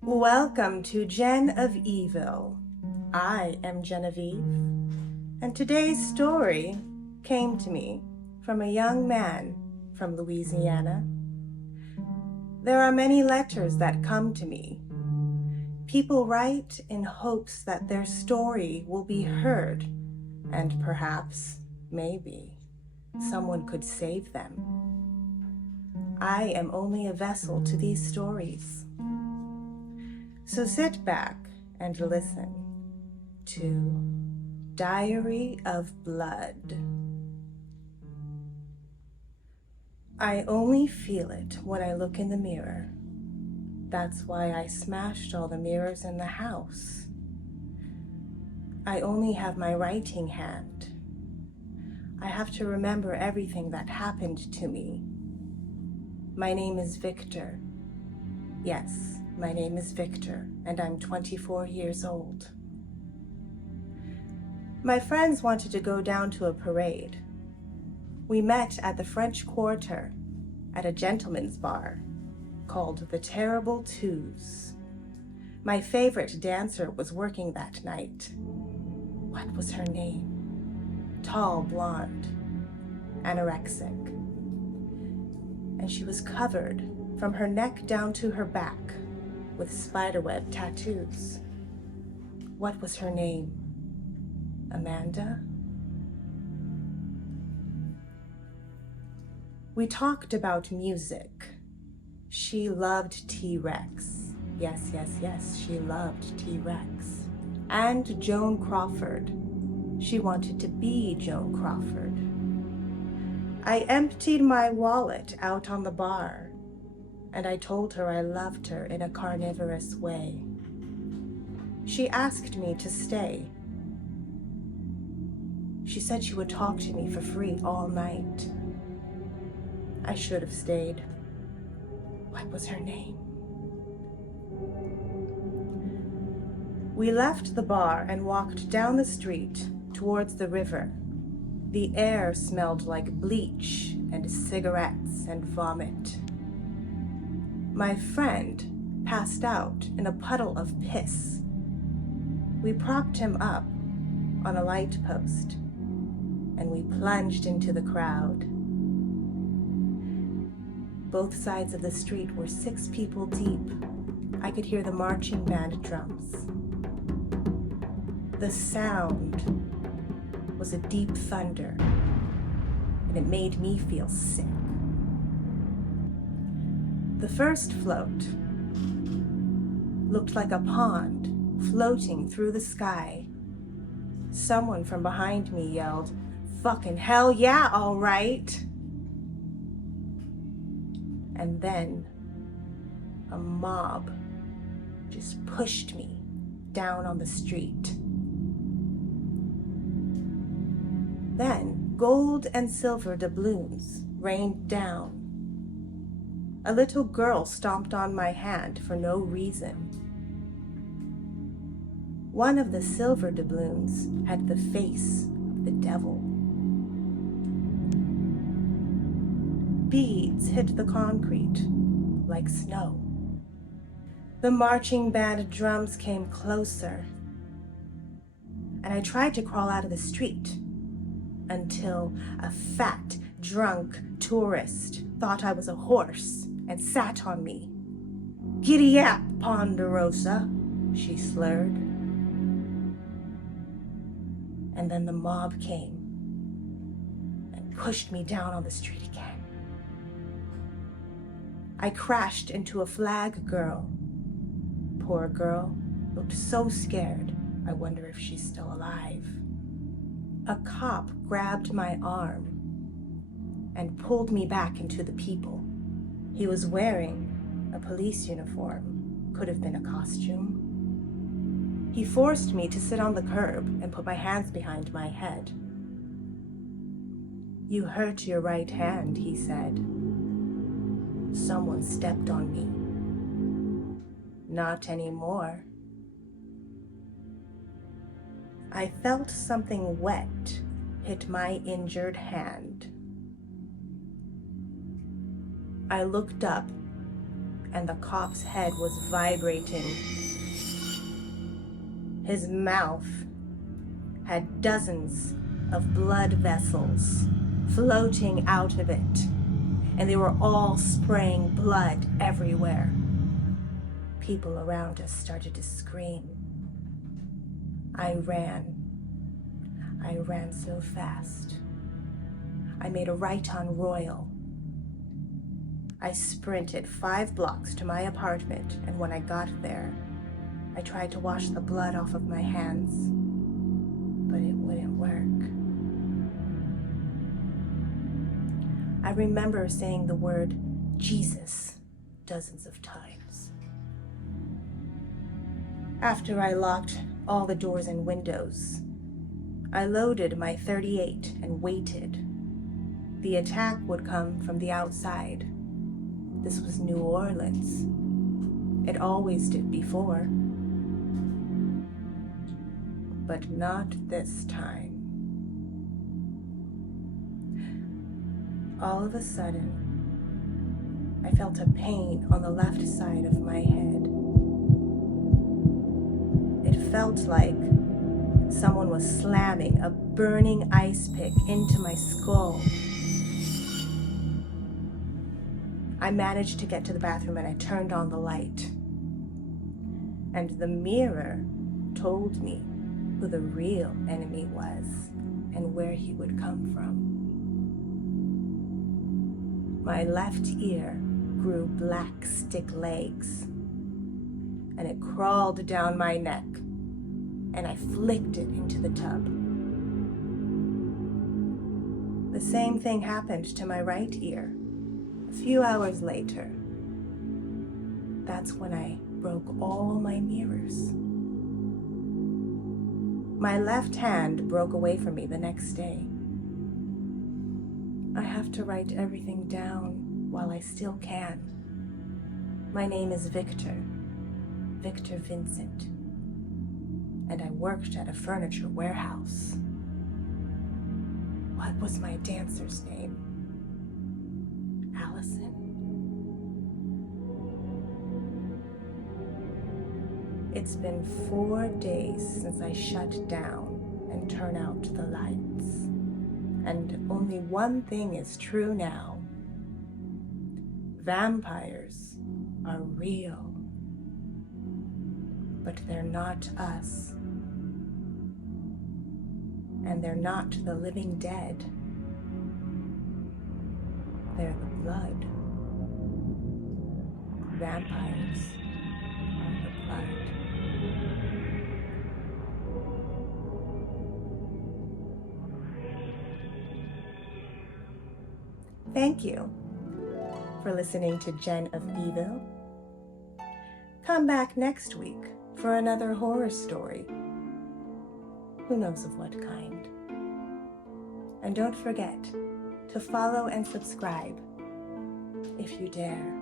Welcome to Gen of Evil. I am Genevieve, and today's story came to me from a young man from Louisiana. There are many letters that come to me. People write in hopes that their story will be heard, and perhaps, maybe, someone could save them. I am only a vessel to these stories. So sit back and listen to Diary of Blood. I only feel it when I look in the mirror. That's why I smashed all the mirrors in the house. I only have my writing hand. I have to remember everything that happened to me. My name is Victor. Yes. My name is Victor, and I'm 24 years old. My friends wanted to go down to a parade. We met at the French Quarter at a gentleman's bar called the Terrible Twos. My favorite dancer was working that night. What was her name? Tall, blonde, anorexic. And she was covered from her neck down to her back with spiderweb tattoos. What was her name? Amanda? We talked about music. She loved T-Rex. Yes, she loved T-Rex. And Joan Crawford. She wanted to be Joan Crawford. I emptied my wallet out on the bar, and I told her I loved her in a carnivorous way. She asked me to stay. She said she would talk to me for free all night. I should have stayed. What was her name? We left the bar and walked down the street towards the river. The air smelled like bleach and cigarettes and vomit. My friend passed out in a puddle of piss. We propped him up on a light post, and we plunged into the crowd. Both sides of the street were 6 people deep. I could hear the marching band drums. The sound was a deep thunder, and it made me feel sick. The first float looked like a pond floating through the sky. Someone from behind me yelled, "Fucking hell yeah, all right!" And then a mob just pushed me down on the street. Then gold and silver doubloons rained down. A little girl stomped on my hand for no reason. One of the silver doubloons had the face of the devil. Beads hit the concrete like snow. The marching band drums came closer, and I tried to crawl out of the street until a fat, drunk tourist thought I was a horse and sat on me. "Giddy up, Ponderosa," she slurred. And then the mob came and pushed me down on the street again. I crashed into a flag girl. Poor girl looked so scared, I wonder if she's still alive. A cop grabbed my arm and pulled me back into the people. He was wearing a police uniform, could have been a costume. He forced me to sit on the curb and put my hands behind my head. "You hurt your right hand," he said. "Someone stepped on me." "Not anymore." I felt something wet hit my injured hand. I looked up and the cop's head was vibrating. His mouth had dozens of blood vessels floating out of it, and they were all spraying blood everywhere. People around us started to scream. I ran so fast. I made a right on Royal. I sprinted 5 blocks to my apartment, and when I got there, I tried to wash the blood off of my hands, but it wouldn't work. I remember saying the word Jesus dozens of times. After I locked all the doors and windows, I loaded my .38 and waited. The attack would come from the outside. This was New Orleans. It always did before. But not this time. All of a sudden, I felt a pain on the left side of my head. It felt like someone was slamming a burning ice pick into my skull. I managed to get to the bathroom and I turned on the light. And the mirror told me who the real enemy was and where he would come from. My left ear grew black stick legs, and it crawled down my neck, and I flicked it into the tub. The same thing happened to my right ear a few hours later. That's when I broke all my mirrors. My left hand broke away from me the next day. I have to write everything down while I still can. My name is Victor Vincent, and I worked at a furniture warehouse. What was my dancer's name? Allison? It's been 4 days since I shut down and turned out the lights. And only one thing is true now. Vampires are real. But they're not us. And they're not the living dead. They're the blood. Vampires are the blood. Thank you for listening to Jen of Evil. Come back next week for another horror story. Who knows of what kind? And don't forget to follow and subscribe if you dare.